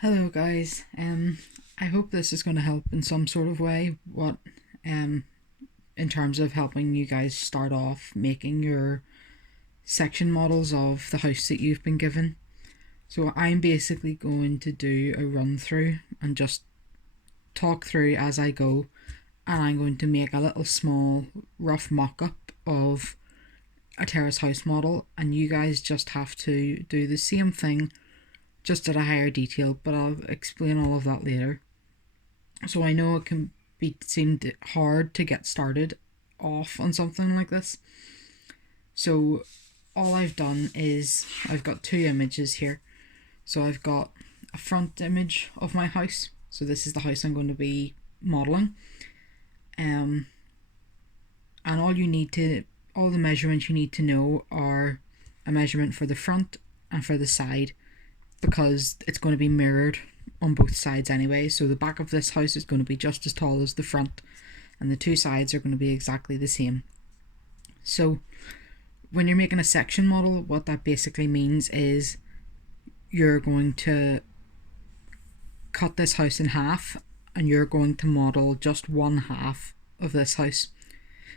Hello guys. I hope this is going to help in some sort of way. Um, in terms of helping you guys start off making your section models of the house that you've been given. So I'm basically going to do a run through and just talk through as I go, and I'm going to make a little small rough mock-up of a terrace house model, and you guys just have to do the same thing just at a higher detail, but I'll explain all of that later. So I know it can be seemed hard to get started off on something like this. So all I've done is I've got two images here. So I've got a front image of my house. So this is the house I'm going to be modeling. And all the measurements you need to know are a measurement for the front and for the side, because it's going to be mirrored on both sides anyway. So the back of this house is going to be just as tall as the front, and the two sides are going to be exactly the same. So when you're making a section model, what that basically means is you're going to cut this house in half, and you're going to model just one half of this house.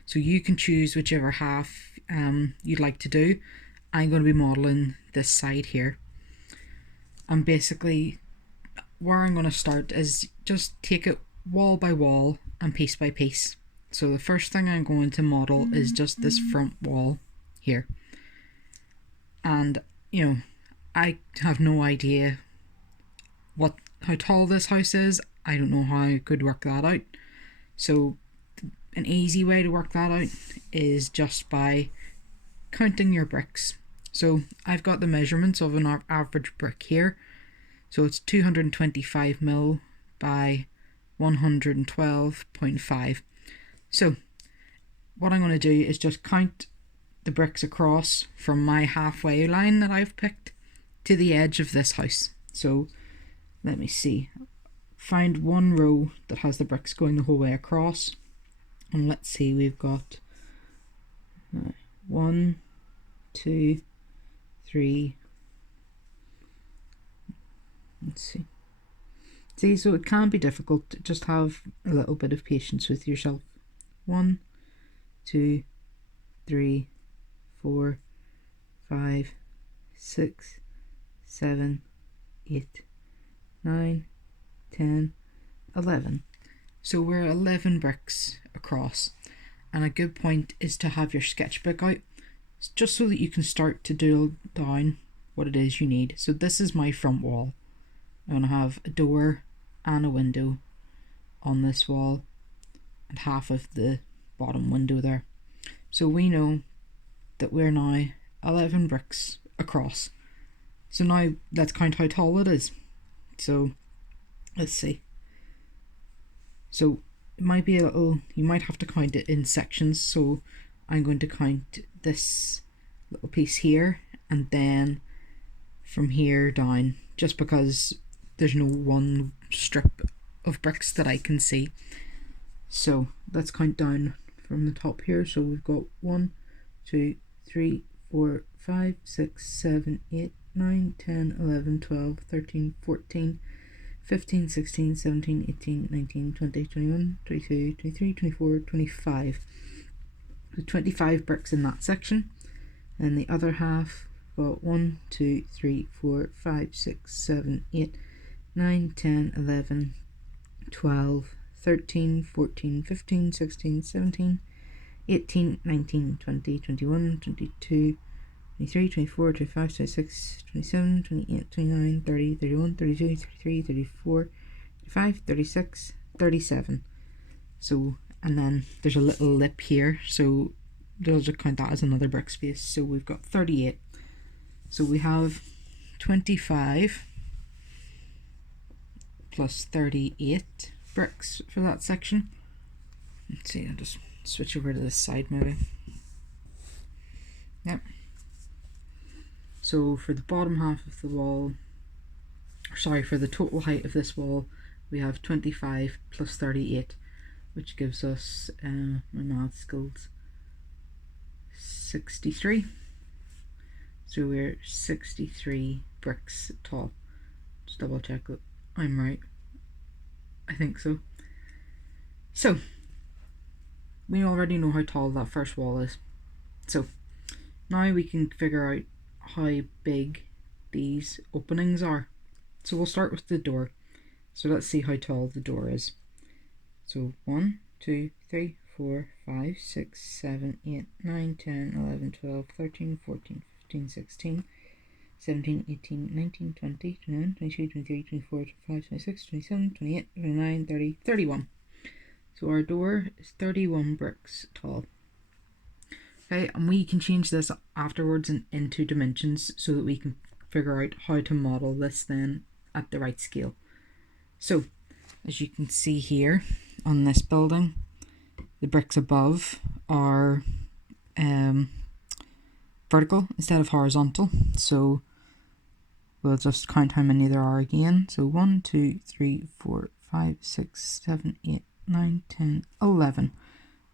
So you can choose whichever half you'd like to do. I'm going to be modeling this side here. And basically where I'm going to start is just take it wall by wall and piece by piece. So the first thing I'm going to model is just this front wall here. And I have no idea how tall this house is. I don't know how I could work that out. So an easy way to work that out is just by counting your bricks. So I've got the measurements of an average brick here. So it's 225 mil by 112.5. So what I'm going to do is just count the bricks across from my halfway line that I've picked to the edge of this house. So let me see. Find one row that has the bricks going the whole way across. And let's see, we've got 1, 2, 3. Let's see. So it can be difficult. Just have a little bit of patience with yourself. 1, 2, 3, 4, 5, 6, 7, 8, 9, 10, 11. So we're 11 bricks across. And a good point is to have your sketchbook out, just so that you can start to doodle down what it is you need. So this is my front wall. I'm going to have a door and a window on this wall, and half of the bottom window there. So we know that we're now 11 bricks across. So now let's count how tall it is. So let's see. So it might be you might have to count it in sections. So I'm going to count this little piece here, and then from here down, just because there's no one strip of bricks that I can see. So let's count down from the top here. So we've got 1, 2, 3, 4, 5, 6, 7, 8, 9, 10, 11, 12, 13, 14, 15, 16, 17, 18, 19, 20, 21, 22, 23, 24, 25. So 25 bricks in that section. And the other half, got 1, 2, 3, 4, 5, 6, 7, 8, 9, 10, 11, 12, 13, 14, 15, 16, 17, 18, 19, 20, 21, 22, 23, 24, 25, 26, 27, 28, 29, 30, 31, 32, 33, 34, 35, 36, 37. So, and then there's a little lip here, so they'll just count that as another brick space. So we've got 38. So we have 25 plus 38 bricks for that section. Let's see, I'll just switch over to this side maybe. Yep. So for the bottom half of the wall, for the total height of this wall, we have 25 plus 38, which gives us, my math skills, 63. So we're 63 bricks tall. Just double check that I'm right. I think so. So, we already know how tall that first wall is. So, now we can figure out how big these openings are. So we'll start with the door. So let's see how tall the door is. So 1, 2, 3, 4, 5, 6, 7, 8, 9, 10, 11, 12, 13, 14, 15, 16, 17, 18, 19, 20, 21, 22, 23, 24, 25, 26, 27, 28, 29, 30, 31. So our door is 31 bricks tall. Okay, and we can change this afterwards into dimensions so that we can figure out how to model this then at the right scale. So, as you can see here on this building, the bricks above are vertical instead of horizontal. So we'll just count how many there are again. So 1, 2, 3, 4, 5, 6, 7, 8, 9, 10, 11.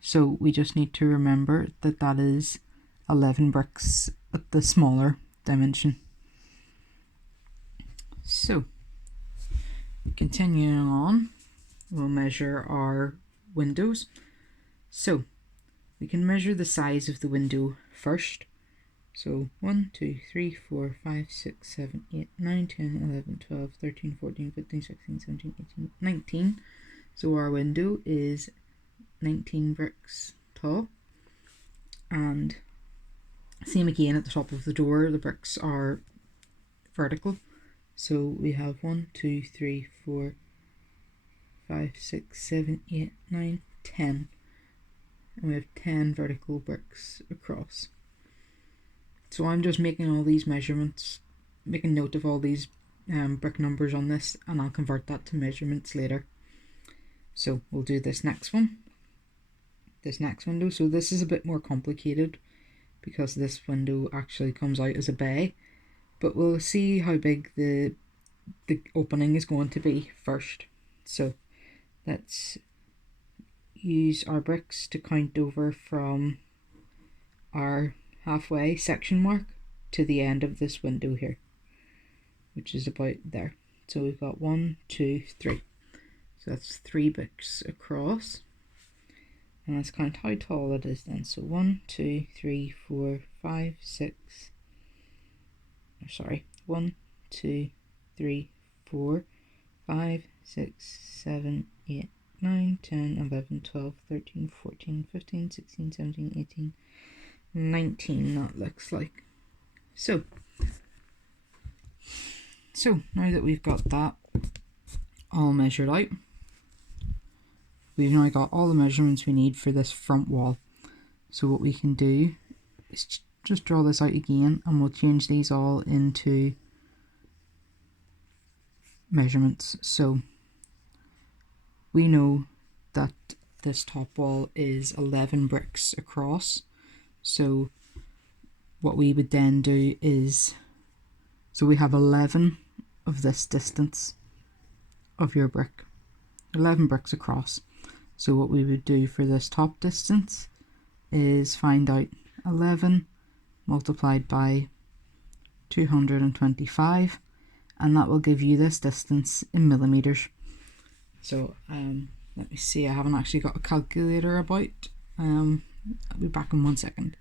So we just need to remember that that is 11 bricks at the smaller dimension. So, continuing on, we'll measure our windows. So, we can measure the size of the window first. So 1, 2, 3, 4, 5, 6, 7, 8, 9, 10, 11, 12, 13, 14, 15, 16, 17, 18, 19. So our window is 19 bricks tall. And same again at the top of the door, the bricks are vertical. So we have 1, 2, 3, 4, 5, 6, 7, 8, 9, 10. And we have 10 vertical bricks across. So I'm just making all these measurements, making note of all these brick numbers on this, and I'll convert that to measurements later. So we'll do this next one, this next window. So this is a bit more complicated because this window actually comes out as a bay, but we'll see how big the opening is going to be first. So let's use our bricks to count over from our halfway section mark to the end of this window here, which is about there. So we've got 1, 2, 3. So that's 3 bricks across. And let's count how tall it is then. So 1, 2, 3, 4, 5, 6. Sorry, 1, 2, 3, 4, 5, 6, 7, 8, 9, 10, 11, 12, 13, 14, 15, 16, 17, 18, 19, that looks like. So now that we've got that all measured out, we've now got all the measurements we need for this front wall. So what we can do is just draw this out again, and we'll change these all into measurements. So we know that this top wall is 11 bricks across. So what we would then do is, so we have 11 of this distance of your brick, 11 bricks across. So what we would do for this top distance is find out 11 multiplied by 225, and that will give you this distance in millimeters. So let me see, I haven't actually got a calculator about. I'll be back in 1 second.